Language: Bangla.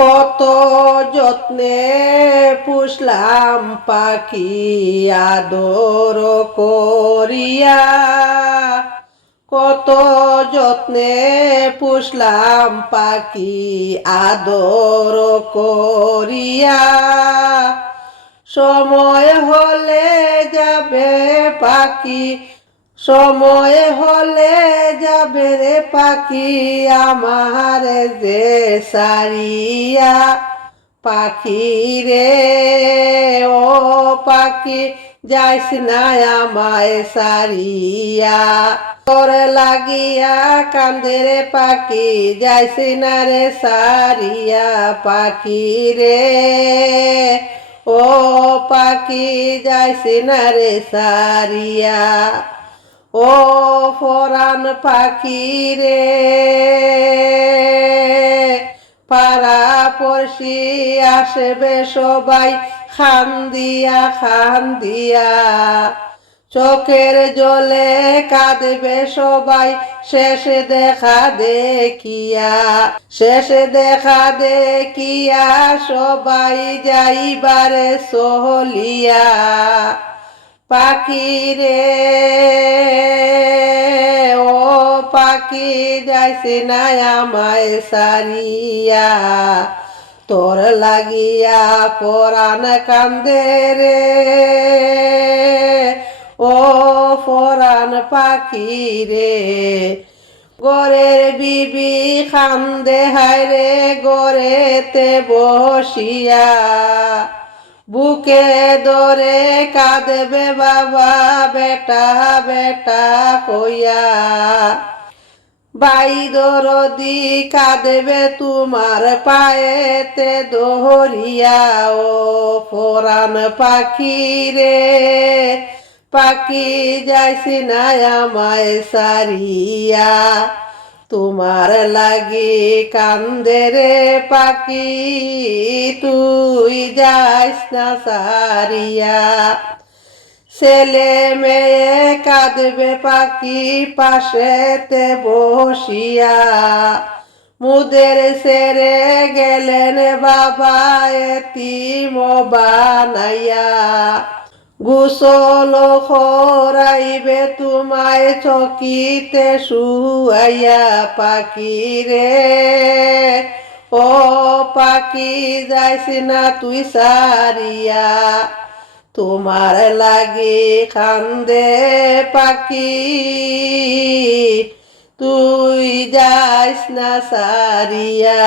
কত যত্নে পুষলাম পাখি আদর করিয়া, কত যত্নে পুষলাম পাখি আদর করিয়া। সময় হলে যাবে পাখি, সময় হলে যাবে রে পাখি আমার যে সারিয়া। পাখি রে ও পাখি যাইস না আমায় সারিয়া, তোর লাগিয়া কান্দে রে পাখি যাইস না রে সারিয়া। পাখি রে ও পাখি যাইস না রে সারিয়া। ও পরাণ পাখি রে পাড়া পড়শি আসবে সবাই খান্দিয়া খান্দিয়া, চোখের জলে কাঁদবে সবাই শেষ দেখা দেখিয়া। শেষ দেখা দেখিয়া সবাই যাইবারে সহলিয়া। পাখি রে ও পাখি যাইস না আমায় সারিয়া, তোর লাগিয়া পরাণ কান্দে রে ও পরাণ পাখি রে। গরের বিবি কান্দে হায় রে গরেতে বসিয়া, বুকে ধরে কাঁদবে বাবা বেটা বেটা কইয়া। বাই দরদি কাঁদবে তোমার পায়েতে ধরিয়া। ও পরাণ পাখি রে পাখি যাইস না আমায় সারিয়া, তোমার লাগি কান্দে রে পাখি তুই যাইস না সারিয়া। ছেলে মেয়ে কাঁদবে পাখি পাশেতে বসিয়া, মুদের সেরে গেলেন বাবা এতিম বানাইয়া। গোসল করাইবে তোমায় চকিতে শুয়াইয়া। পাখি রে ও পাখি যাইস না তুই সারিয়া, তোমার লাগি কান্দে পাখি তুই যাইস না সারিয়া।